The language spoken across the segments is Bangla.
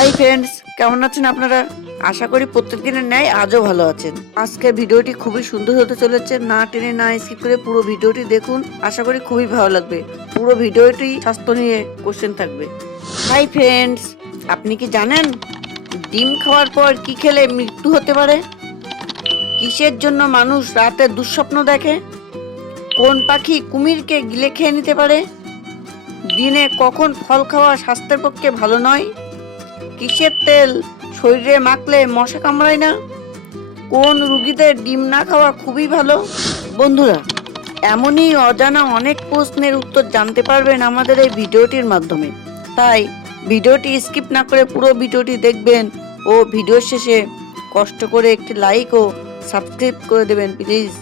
হাই ফ্রেন্ডস কেমন আছেন আপনারা? আশা করি প্রত্যেক দিনের ন্যায় আজও ভালো আছেন। আজকের ভিডিওটি খুবই সুন্দর হতে চলেছে। না টেনে, না স্কিপ করে পুরো ভিডিওটি দেখুন। আশা করি খুবই ভালো লাগবে। পুরো ভিডিওটি স্বাস্থ্য নিয়ে কোশ্চেন থাকবে। হাই ফ্রেন্ডস আপনি কি জানেন ডিম খাওয়ার পর কি খেলে মৃত্যু হতে পারে? কিসের জন্য মানুষ রাতে দুঃস্বপ্ন দেখে? কোন পাখি কুমিরকে গিলে খেয়ে নিতে পারে? দিনে কখন ফল খাওয়া স্বাস্থ্যের পক্ষে ভালো নয়? কিসের তেল? শরীরে মাখলে মশা কামড়ায় না? কোন রুগীদের ডিম না খাওয়া খুবই ভালো? বন্ধুরা, এমনই অজানা অনেক প্রশ্নের উত্তর জানতে পারবেন আমাদের এই ভিডিওটির মাধ্যমে। তাই ভিডিওটি স্কিপ না করে পুরো ভিডিওটি দেখবেন ও ভিডিওর শেষে কষ্ট করে একটি লাইক ও সাবস্ক্রাইব করে দেবেন, প্লিজ।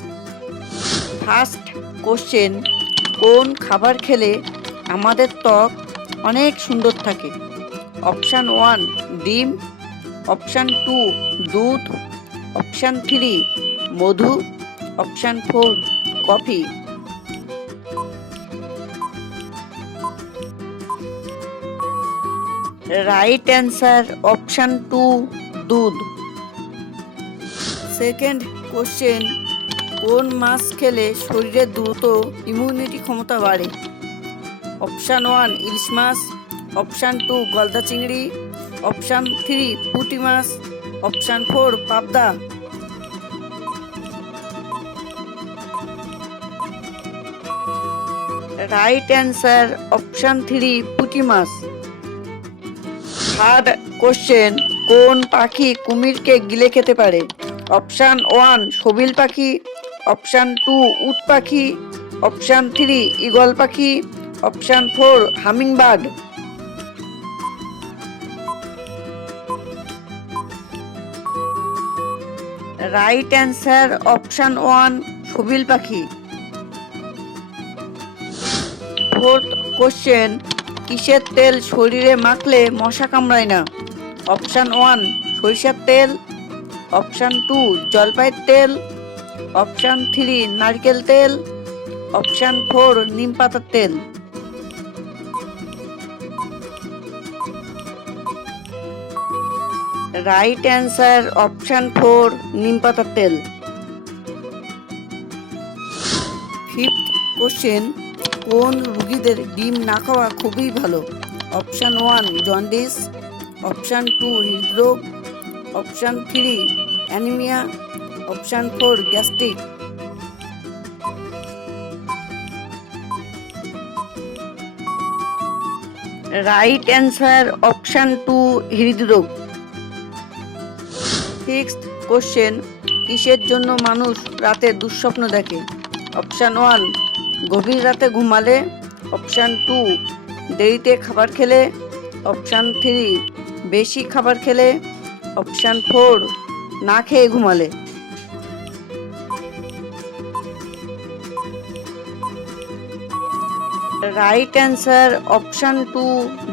ফার্স্ট কোশ্চেন, কোন খাবার খেলে আমাদের ত্বক অনেক সুন্দর থাকে? অপশান ওয়ান, ডিম। অপশান টু, দুধ। অপশান থ্রি, মধু। Option four, coffee. Right answer, option two, দুধ। সেকেন্ড কোশ্চেন, কোন মাছ খেলে শরীরে দ্রুত ইমিউনিটি ক্ষমতা বাড়ে? অপশান ওয়ান, ইলিশ মাছ। অপশান টু গলদা চিংড়ি অপশান থ্রি পুঁটি মাছ অপশান ফোর পাবদা রাইট অ্যান্সার অপশান থ্রি পুঁটি মাছ থার্ড কোশ্চেন কোন পাখি কুমিরকে গিলে খেতে পারে? অপশান ওয়ান সবিল পাখি. অপশান টু উট পাখি. অপশান থ্রি ইগল পাখি. Option four humming right answer option one সবিল পাখি ফোর্থ কোশ্চেন কিসের তেল শরীরে মাখলে মশা কামড়ায় না? অপশান ওয়ান সরিষার তেল। অপশান টু জলপাইয়ের তেল। অপশান থ্রি নারকেল তেল। অপশান ফোর নিম পাতার তেল। রাইট অ্যান্সার অপশান ফোর নিম পাতার তেল। ফিফথ কোশ্চেন কোন রুগীদের ডিম না খাওয়া খুবই ভালো? Option one jaundice option two হৃদরোগ option three anaemia option four gastric right answer option two হৃদরোগ সিক্সথ কোশ্চেন কিসের জন্য মানুষ রাতে দুঃস্বপ্ন দেখে? অপশান ওয়ান গভীর রাতে ঘুমালে। অপশান টু দেরিতে খাবার খেলে। অপশান থ্রি বেশি খাবার খেলে। অপশান ফোর না খেয়ে ঘুমালে। রাইট অ্যান্সার অপশান টু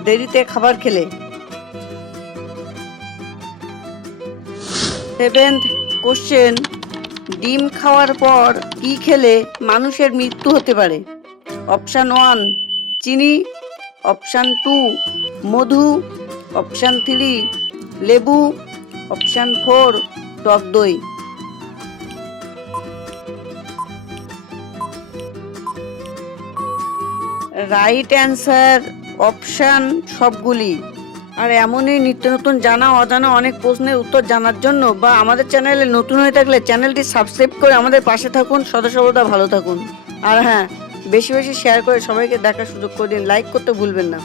দেরিতে খাবার খেলে। সেভেন্থ কোশ্চেন ডিম খাওয়ার পর কি খেলে মানুষের মৃত্যু হতে পারে? অপশান ওয়ান চিনি। অপশান টু মধু। অপশান থ্রি লেবু। অপশান ফোর টক দই। রাইট অ্যান্সার অপশান সবগুলি। আর এমনই নিত্য নতুন জানা, অজানা অনেক প্রশ্নের উত্তর জানার জন্য বা আমাদের চ্যানেলে নতুন হয়ে থাকলে চ্যানেলটি সাবস্ক্রাইব করে আমাদের পাশে থাকুন। সদা ভালো থাকুন। আর হ্যাঁ বেশি বেশি শেয়ার করে সবাইকে দেখার সুযোগ করে দিন। লাইক করতে ভুলবেন না।